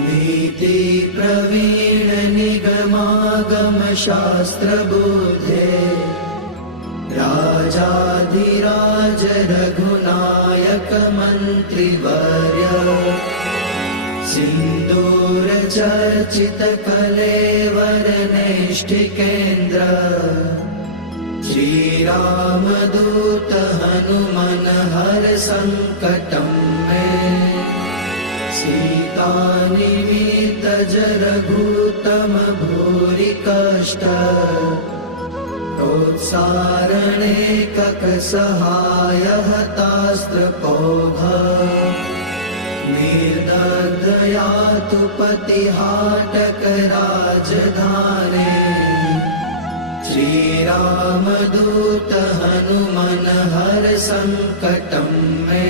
नीति प्रवीण निगमागम शास्त्र बुद्धे राजाधिराज रघुनायक मंत्रिवर्य सिंदूर चर्चित कलेवर नेष्ठिकेन्द्र श्री राम दूत हनुमन हर संकटं मे सीता निमित्त जरघुतम भूरि कष्ट प्रोत्सारणे कक सहाय हतास्त्र पौघ निर्दग्धयातु पतिहाटक राजधाने श्री राम दूत हनुमन हर संकटं मे